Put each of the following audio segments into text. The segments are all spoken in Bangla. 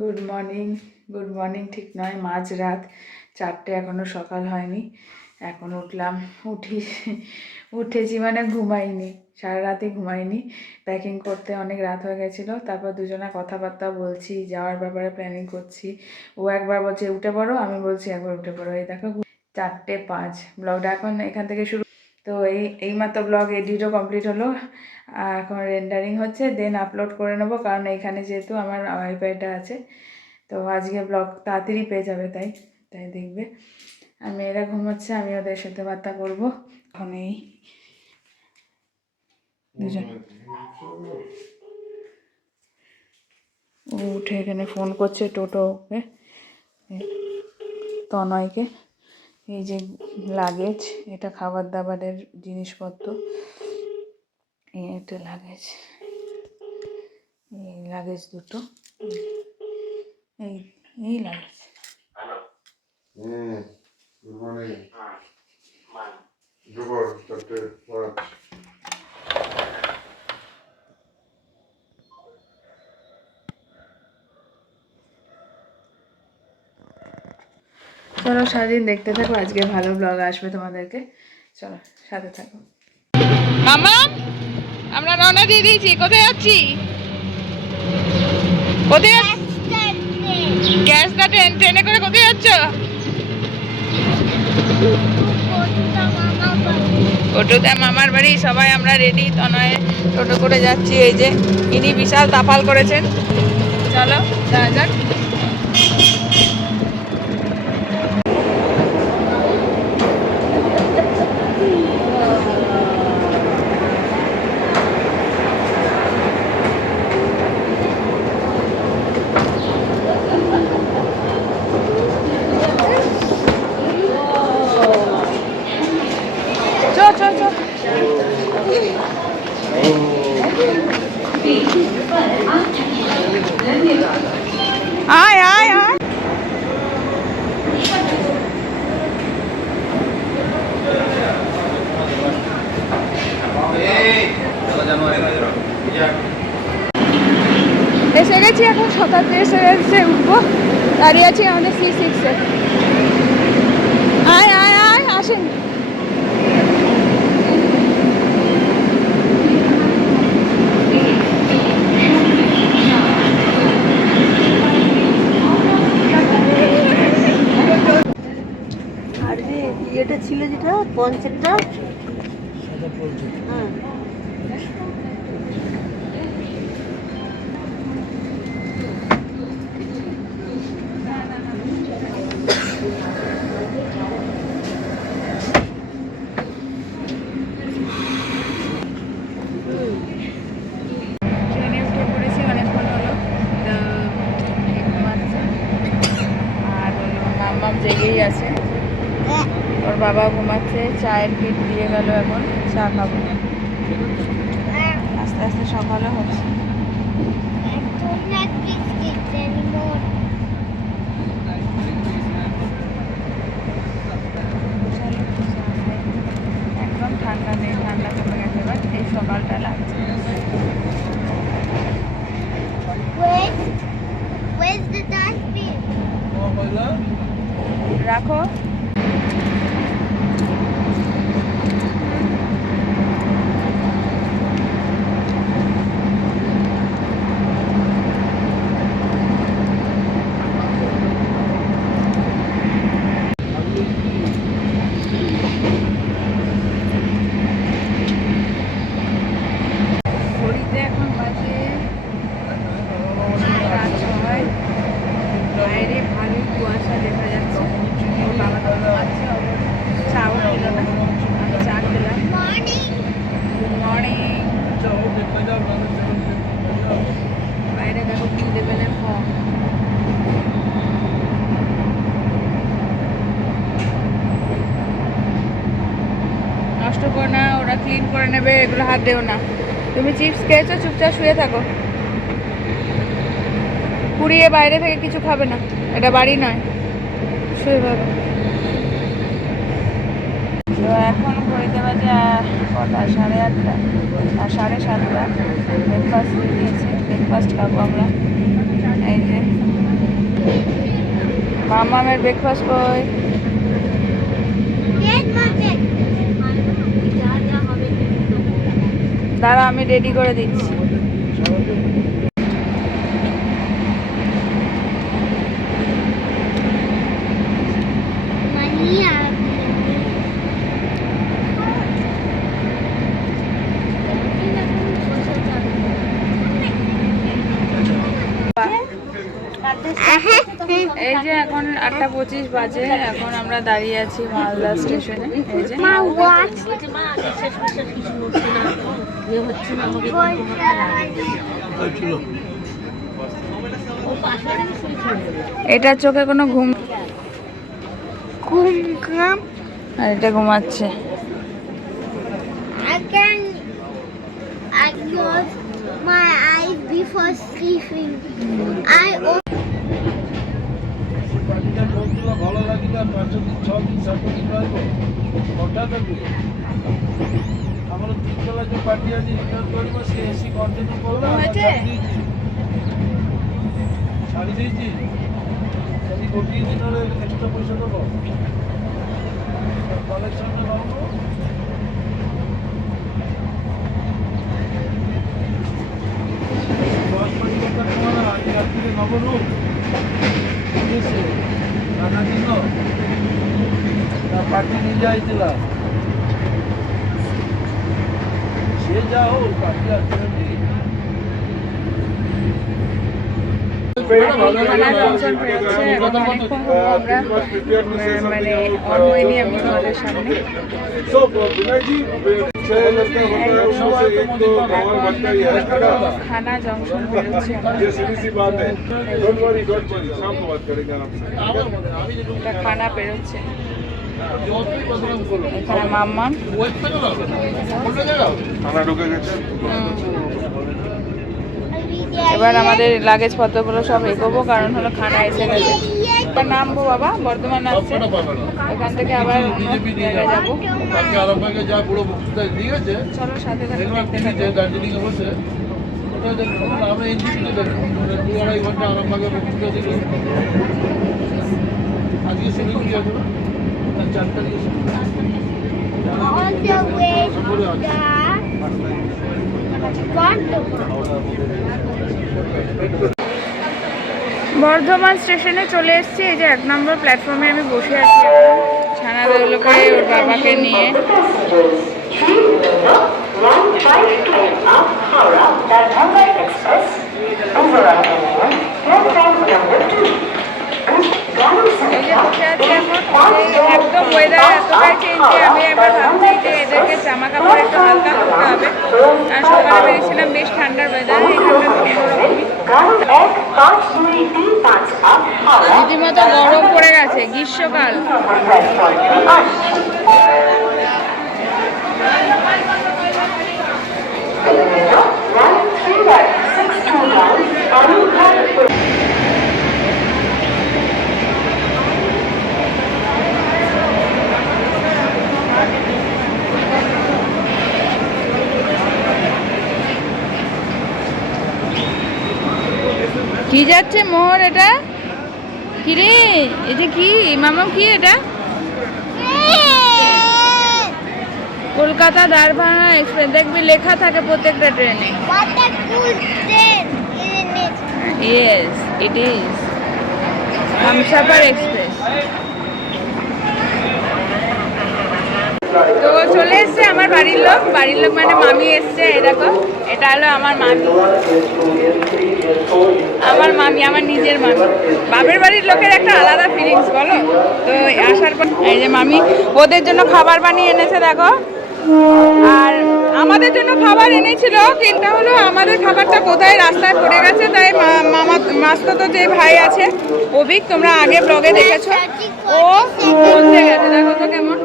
Good morning. গুড মর্নিং ঠিক নয়, মাঝরাত 4টে, এখনও সকাল হয়নি। এখন উঠলাম, উঠেছি মানে ঘুমাইনি, সারা রাতে ঘুমাইনি। প্যাকিং করতে অনেক রাত হয়ে গেছিলো। তারপর দুজনে কথাবার্তা বলছি, যাওয়ার ব্যাপারে প্ল্যানিং করছি। ও একবার বলছে উঠে পড়ো, আমি বলছি একবার উঠে পড়ো। এই দেখো 4টে 5। ব্লগটা এখন এখান থেকে শুরু। তো এইমাত্র ব্লগ এডিটও কমপ্লিট হলো, এখন রেন্ডারিং হচ্ছে, দেন আপলোড করে নেবো। কারণ এইখানে যেহেতু আমার ওয়াইফাইটা আছে, তো আজকে ব্লগ তাড়াতাড়ি পেয়ে যাবে, তাই দেখবে। আর মেয়েরা ঘুমোচ্ছে, আমি ওদের সাথে বার্তা করবো। এখন এই দুজন উঠে এখানে ফোন করছে টোটোকে, তনয়কে। এই যে লাগেজ, এটা খাবার দাবারের জিনিসপত্র, এটা লাগেজ, এই লাগেজ দুটো, এই লাগেজ। চলো সারাদিন দেখতে থাকো, আজকে ভালো ব্লগ আসবে তোমাদেরকে। চলো সাথে থাকো। মামা, আমরা রওনা দিয়ে দিয়েছি। কোথায় যাচ্ছি? কোথায়? গ্যাস দা ট্রেনে করে কোথায় যাচ্ছ? টোটোতে মামার বাড়ি। সবাই আমরা রেডি, তনয় টোটো করে যাচ্ছি। এই যে ইনি বিশাল তাফাল করেছেন। চলো যাওয়া যাক। আয় আয় আয়। এসে গেছি, এখন শতাব্দী এসে গেছে, উঠবো। দাঁড়িয়ে আছি আমাদের C6-এ। আয় আয় আয়, আসেন। আর যে ইয়েটা ছিল, যেটা পঞ্চায়েতটা, হ্যাঁ, ট্রেনে উঠে পড়েছি, অনেকক্ষণ হলো। ঘুমাচ্ছে, আর হলো মাম্মাম জেগেই আছে। ওর বাবা ঘুমাচ্ছে, চায়ের পিঠ দিয়ে গেল, এখন চা খাবো। আস্তে আস্তে সকালও হচ্ছে। একদম ঠান্ডা নেই, ঠান্ডা কমে গেছে, বাট এই সকালটা লাগছে। রাখো। ঘড়িতে এখন বাজে 6:30। বাইরে ভালোই কুয়াশা দেখা যাচ্ছে। ওর বাবা তো ঘুমাচ্ছে, চাও খেলো না, আমি চা খেলাম। Good morning. বাইরে দেখো কি লেভেলের ফগ। নষ্ট করো না, ওরা ক্লিন করে নেবে, এগুলো হাত দেও না। তুমি চিপস খেয়েছো, চুপচাপ শুয়ে থাকো। পুড়িয়ে বাইরে থেকে কিছু খাবে না, এটা বাড়ি নয়, শুয়ে ভালো। তো এখন ঘড়িতে বাজে কটা, 8:30 আর 7:30। ব্রেকফাস্ট দিয়েছে, ব্রেকফাস্ট খাবো আমরা। এই যে মামামের ব্রেকফাস্ট কই? দাঁড়া, আমি রেডি করে দিচ্ছি। এই যে এখন 8:25 বাজে, এখন আমরা দাঁড়িয়ে আছি মালদা স্টেশনে। এই যে এটা চোখে কোনো ঘুম আর এটা ঘুমাচ্ছে। I close my eyes before sleeping. ভালো লাগি না, 5 দিন 6 দিন 7 দিন রইব হঠাৎ আমার 3 বেলা যে পার্টি আজ রিটার্ন করব, সে এসি কন্টিনিউ করবে। ছাড়ি দিয়েছি, যদি গোটিয়ে দিন হলে এক্সট্রা পয়সা দেবো। কালেকশনটা নামবো, আজ রাত্রিরে নবরূপ রানা দিল তা পার্টি নিয়ে যাইছিলা, সে যা হোক পার্টি আসছে। মানে অন হয়নি আমি তোমাদের সামনে। খানা জংশন বেরোচ্ছে, খানা বেরোচ্ছে। এখানে মাম্মা এবার আমাদের লাগেজ পত্রগুলো সব এগোবো, কারণ হলো খানা এসে গেছে। এবার নামবো বাবা, বর্ধমান আসছে, ওখান থেকে আবার অন্য জায়গায় যাবো। চলো সাথে সাথে দার্জিলিং এ বসে আমরা এনজিপিতে দেখি 2-2.5 ঘন্টা আরামবাগে বক্তৃতা দিল। আজকে শুরু কি হবে 4 তারিখে On the way to Bardhaman স্টেশনে চলে এসেছি। এই যে 1 নম্বর প্ল্যাটফর্মে আমি বসে আছি এখন, ছানা বেরোলোকে ওর বাবাকে নিয়ে। এই যে বসে আছি এখন, একদম ওয়েদার এতটাই চেঞ্জ যে আমি একবার ভাবছি যে এদেরকে জামা কাপড় একটু হালকা করতে হবে। আর সকালে বেরিয়েছিলাম বেশ ঠান্ডার ওয়েদার, রীতিমতো গরম পড়ে গেছে, গ্রীষ্মকাল। কি যাচ্ছে মোহর? এটা কি রে? এটা কি মামা? কি এটা? কলকাতা দারভাঙা এক্সপ্রেস, দেখবি লেখা থাকে প্রত্যেকটা ট্রেনে। Yes it is Humsafar express. তো চলে এসছে আমার বাড়ির লোক, বাড়ির লোক মানে মামি এসছে। এই দেখো, এটা হলো আমার মামি, আমার মামি, আমার নিজের মামি। বাপের বাড়ির লোকের একটা আলাদা ফিলিংস, বলো তো। আসার পর এই যে মামি ওদের জন্য খাবার বানিয়ে এনেছে দেখো, আর আমাদের জন্য খাবার এনেছিল, কিন্তু হলো আমাদের খাবারটা কোথায় রাস্তায় পড়ে গেছে। তাই মামা মাস্তো যে ভাই আছে অভিক, তোমরা আগে ব্লগে দেখেছো, ও খুঁজতে গেছে। দেখো তো কেমন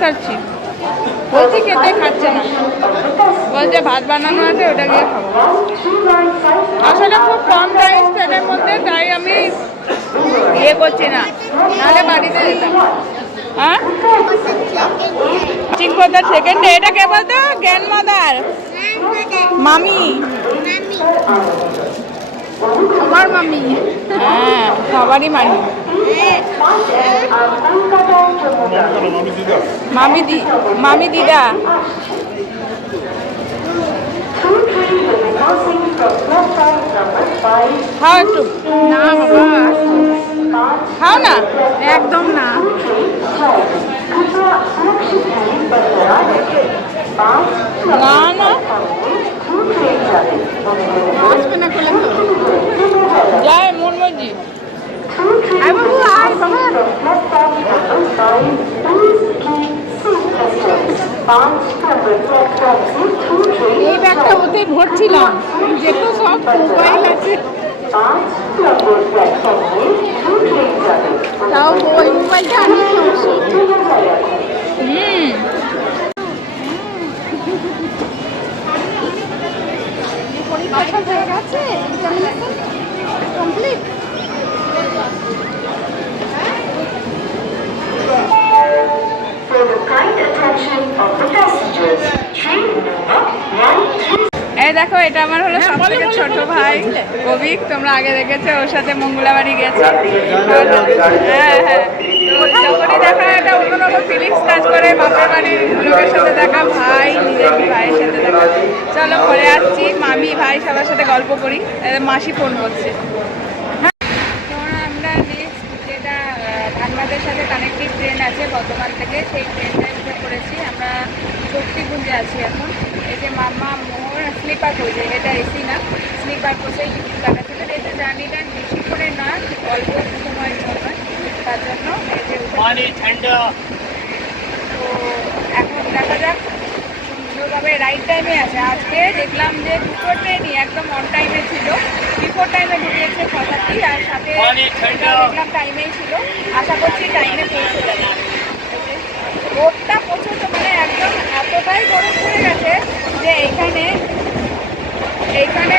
খাচ্ছি, বলছি খেতে খাচ্ছে না, বলছে ভাত বানানো আছে ওটা গিয়ে খাবো। আসলে খুব কম টাইম ট্রেনের মধ্যে, তাই আমি ইয়ে করছি না, নাহলে বাড়িতে যেতাম। হ্যাঁ ঠিক কথা, সেকেন্ডে। এটা কে বলতো? গ্র্যান্ডমাদার, মামি। আমার মামি। হ্যাঁ, সবারই মামি। মামি দিদা। খাও একটু। না বাবা, খাও না। একদম না। না না, আসবে না কোলে যায় মন মর্জি। আয় বাবু, আয় বাবা। এই ব্যাগটা ওতে ভরছিলাম, যেত সব মোবাইল আছে। তাও ওই মোবাইলটা আমি পরীক্ষা হয়ে গেছে, complete. For the kind attention of the passengers, train number 133. এই দেখো, এটা আমার হলো সব থেকে ছোট ভাই কবিক। তোমরা আগে দেখেছো, ওর সাথে মঙ্গলাবাড়ি গেছে। হ্যাঁ হ্যাঁ, যখনই দেখা একটা অন্যরকম ফিলিংস কাজ করে। বাপের বাড়ির লোকের সাথে দেখা, ভাই নিজের ভাইয়ের সাথে দেখা। চলো পরে আসছি, মামি ভাই সবার সাথে গল্প করি। মাসি ফোন করছে। আমরা নেক্সট যেটা ধানবাদের সাথে কানেক্টিভ ট্রেন আছে বর্ধমান থেকে, সেই ট্রেনটায় উঠে পড়েছি। আমরা শক্তিকুঞ্জে আছি এখন। এই যে মামা মোহর স্লিপার কোচে, এটা এসি না, স্লিপার কোচেই টিকিট কাটাচ্ছিলেন। এই যে জার্নিটা বেশিক্ষণের না, অল্প সময়ের জন্য, তার জন্য এই যে তো এখন দেখা যাক সুন্দরভাবে রাইট টাইমে আছে। আজকে দেখলাম যে দুটো ট্রেনই একদম অন টাইমে ছিল। বিফোর টাইমে ঢুকিয়েছে 6:30, আর সাথে দেখলাম টাইমেই ছিল। আশা করছি টাইমে পৌঁছে যাবে। রোডটা প্রচণ্ড, মানে একদম এতটাই গরম পড়ে গেছে যে এইখানে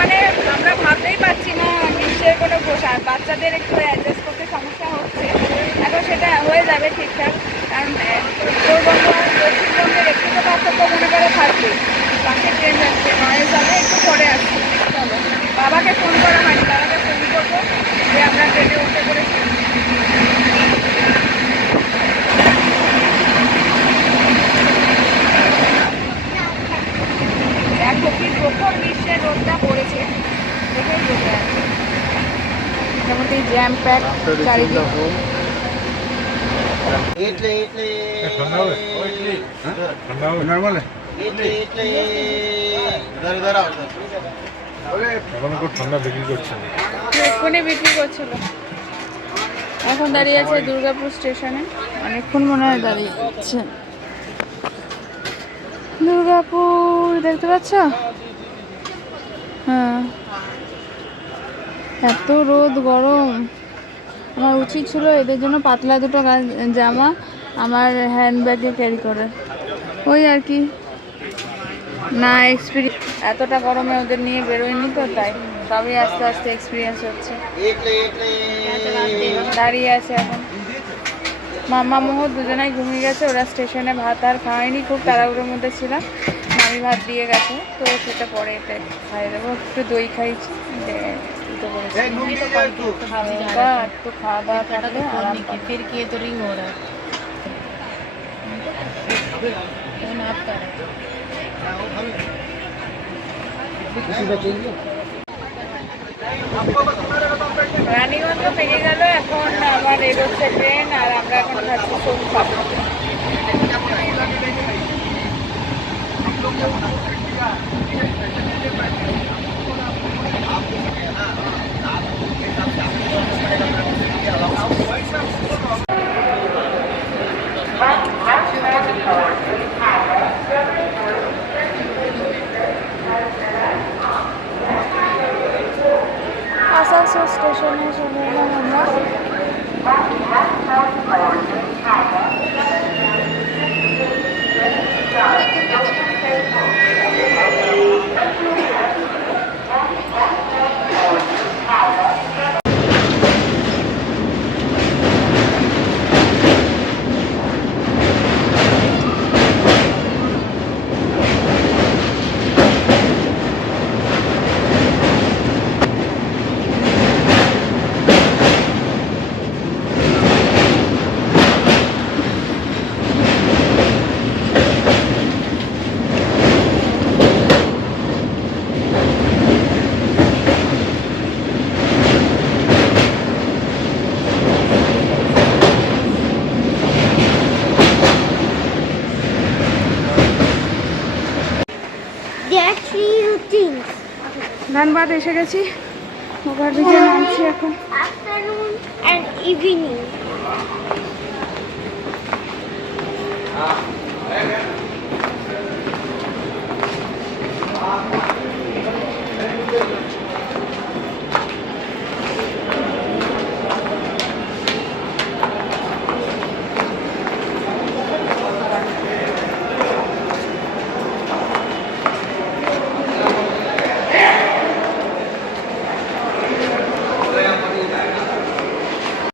মানে আমরা ভাবতেই পারছি না গ্রীষ্মের কোনো পোশাক। বাচ্চাদের একটু অ্যাডজাস্ট করতে সমস্যা হচ্ছে, এখন সেটা হয়ে যাবে ঠিকঠাক। কারণ উত্তরবঙ্গ আর দক্ষিণবঙ্গের একটু তো পার্থক্য মনে করে থাকবে। বাকি ট্রেন যাচ্ছে, নয় যাবে, একটু পরে আসছি। চলো, বাবাকে ফোন করা হয়নি, বাবাকে ফোন করবো যে আমরা ট্রেনে উঠে পড়েছি। দেখো কি প্রখর গ্রীষ্মের রোদটা পড়েছে, দেখেই বোঝা যাচ্ছে। মোটামুটি জ্যাম প্যাক চারিদিকে। ঠান্ডা বিক্রি করছে, এক্ষুনি বিক্রি করছিল। এখন দাঁড়িয়ে আছে দুর্গাপুর স্টেশনে, অনেকক্ষণ মনে হয় দাঁড়িয়ে যাচ্ছে। দুর্গাপুর দেখতে পাচ্ছ? হ্যাঁ, এত রোদ গরম। আমার উচিত ছিল এদের জন্য পাতলা দুটো জামা আমার হ্যান্ডব্যাগে ক্যারি করে। ওই আর কি, না এক্সপিরিয়েন্স, এতটা গরমে ওদের নিয়ে বেরোয়নি তো, তাই সবই আস্তে আস্তে এক্সপিরিয়েন্স হচ্ছে। দাঁড়িয়ে আছে এখন। মামা মোহর দুজনাই ঘুমিয়ে গেছে, ওরা স্টেশনে ভাত আর খাওয়ায়নি, খুব তাড়াহুড়োর মধ্যে ছিলাম। মামি ভাত দিয়ে গেছে, তো সেটা পরে এটা খাইয়ে দেবো। একটু দই খাইছি, একটু খাওয়া দাওয়া থাকলে আরাম পাবে। রানীগঞ্জ পেরিয়ে গেল, এখন আবার এগোচ্ছে ট্রেন, আর আমরা এখন খাচ্ছি সোমবার। আসানসোল স্টেশনে চলে এলাম আমরা। ধানবাদ এসে গেছি, ওভারব্রিজে নামছি এখন। Afternoon and evening.